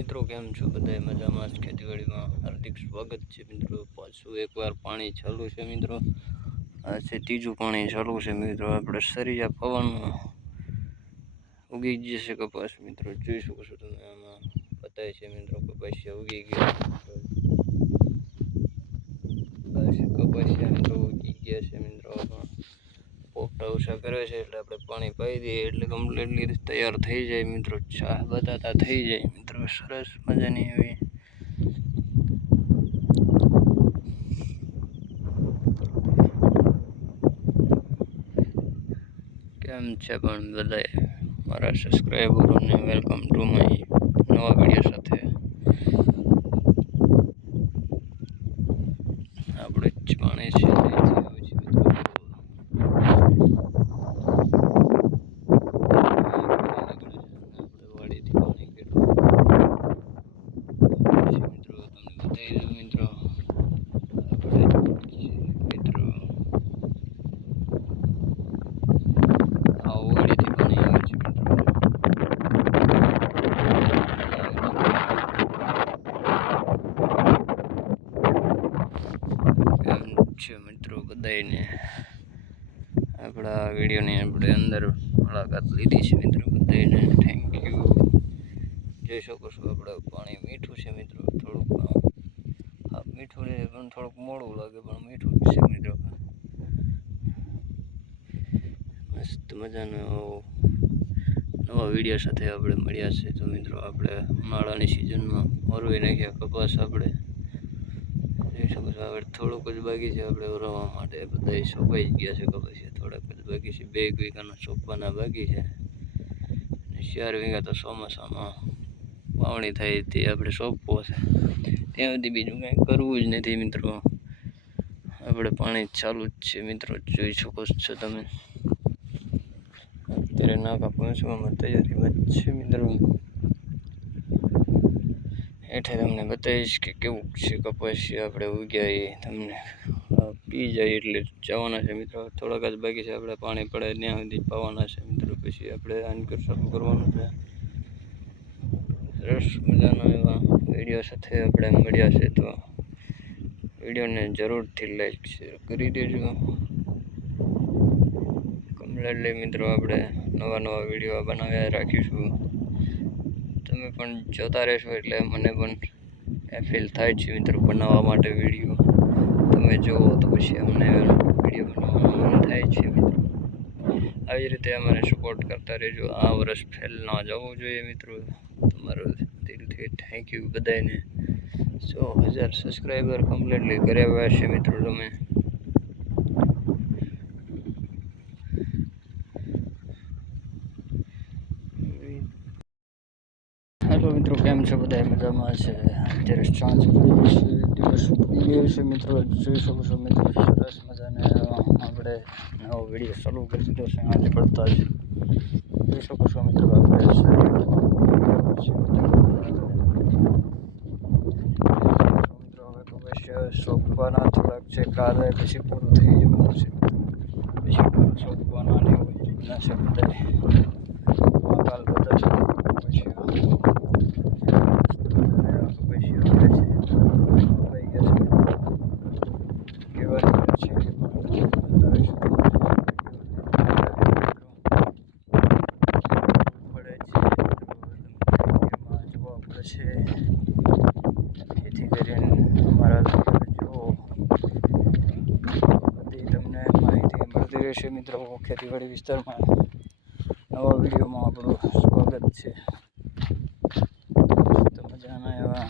મિત્રો, કેમ છો? બધા મજામાં ખેતીવાડીમાં. હાર્દિક સ્વાગત છે મિત્રો. પાછું એકવાર પાણી ચાલુ છે મિત્રો. આજે ત્રીજું પાણી ચાલુ છે મિત્રો. આપણે સરિયા પવનમાં ઉગી જશે કપાસ મિત્રો. જોઈ શકો છો તમે આમાં. બતાય છે મિત્રો, કપાસ ઉગી ગયા આ છે કપાસિયા મિત્રો ઉગી ગયા છે મિત્રો આમાં પોપટા કરે છે એટલે આપણે પાણી પાઈ દઈએ એટલે કમ્પ્લીટલી તૈયાર થઈ જાય મિત્રો. ચા બતાતા થઈ જાય મિત્રો. સરસ મજાની એવી. કેમ છે પણ બધા મારા સબસ્ક્રાઈબરોને વેલકમ ટુ માય નવા વીડિયો સાથે. આપણે જ પાણી છે અહીંથી આવે છે મિત્રો આપણે વાડીથી પાણી કાઢ્યું. પછી મિત્રો તમને બતાવી દઉં મિત્રો આપણે મિત્રો આ વાડીથી પાણી આવે છે મિત્રો એમ છે મિત્રો બધાયને આપણા વિડીયોની આપણે અંદર મુલાકાત લીધી છે મિત્રો બધાને થેન્ક યુ જોઈ શકો છો આપણે પાણી મીઠું છે મિત્રો. થોડુંક મીઠું છે પણ થોડુંક મોડું લાગે, પણ મીઠું છે મિત્રો. મસ્ત મજાનો નવા વીડિયો સાથે આપણે મળ્યા છે. તો મિત્રો આપણે ઉનાળાની સિઝનમાં ઓરવી નાખ્યા કપાસ આપણે. જોઈ શકો હવે થોડુંક જ બાકી છે આપણે રવા માટે. બધા સોંપાઈ જ ગયા છે ખબર છે. થોડાક જ બાકી છે. બે વીઘાના સોંપવાના બાકી છે. અને ચાર વીઘા તો ચોમાસામાં વાવણી થાય તે આપણે સોંપવો છે. ત્યાં સુધી બીજું કાંઈ કરવું જ નથી મિત્રો. આપણે પાણી ચાલુ જ છે મિત્રો. જોઈ શકો છો તમે. અત્યારે નાકા પહોંચવામાં તૈયારીમાં જ છે મિત્રો. હેઠે તમને બતાવીશ કે કેવું છે કપાસી આપણે ઉગ્યા તમને પી જાય એટલે જવાના છે મિત્રો. થોડાક જ બાકી છે, આપણે પાણી પડે ત્યાં સુધી પાવાના છે મિત્રો. પછી આપણે આનકર શરૂ કરવાનું છે. સરસ મજાના એવા વીડિયો સાથે આપણે મળ્યા છે તો વિડીયોને જરૂરથી લાઈક શેર કરી દેજો. કમ્પ્લેટલી મિત્રો, આપણે નવા નવા વીડિયો બનાવ્યા રાખીશું. તમે પણ જોતા રહેશો એટલે મને પણ ફીલ થાય છે મિત્રો બનાવવા માટે વીડિયો તમે જુઓ તો પછી અમને વીડિયો બનાવવાનું મન થાય છે મિત્રો. આવી રીતે અમને સપોર્ટ કરતા રહેજો. આ વર્ષ ફેલ ન જવું જોઈએ મિત્રો. તમારો દિલથી થેન્ક યુ બધાને સો હજાર સબસ્ક્રાઈબર કમ્પ્લીટલી કર્યા છે મિત્રો તમે. હેલો મિત્રો કેમ છો? બધા મજામાં છે. અત્યારે સાંજ પડી છે, દિવસ ગયો છે મિત્રો. જોઈ શકો છો મિત્રો, સરસ મજાને આપણે નવો વીડિયો ચાલુ કરી દીધો છે. આજે પડતા જ જોઈ શકો છો મિત્રો આપણે છે તો સોંપવાના થોડાક છે. કાલે પછી પૂરું થઈ જવાનું છે પછી પૂરું સોંપવાના ને એવી રીતના છે બધા છે. જેથી કરીને અમારા જો બધી તમને માહિતી મળતી રહેશે મિત્રો ખેતીવાડી વિસ્તારમાં. નવા વિડીયોમાં આપણું સ્વાગત છે. તો મજાના એવા